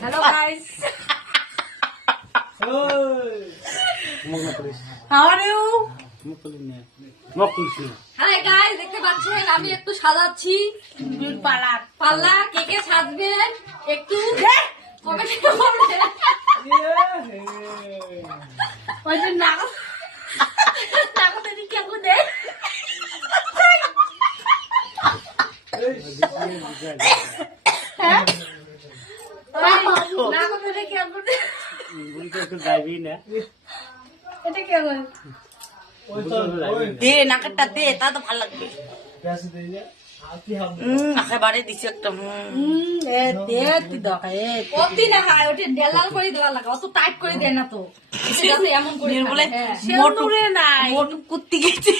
Hello guys, how are you? Hi guys, দেখতে পাচ্ছেন আমি একটু সাজাচ্ছি পাল্লা। কে কে সাজবেন একটু কমেন্টে বলবেন। ওই যে নাগতে দিকে কেমন দেয় নাকেরটা দে, তা তো ভালো লাগবে। একেবারে দিছি একটা অতি না খায়, ওটা ডেলাল করে দেওয়া লাগে, অত টাইট করে দেয় না তো। এমন করে বলে মোটু নাই, মোটু কুত্তি গেছে।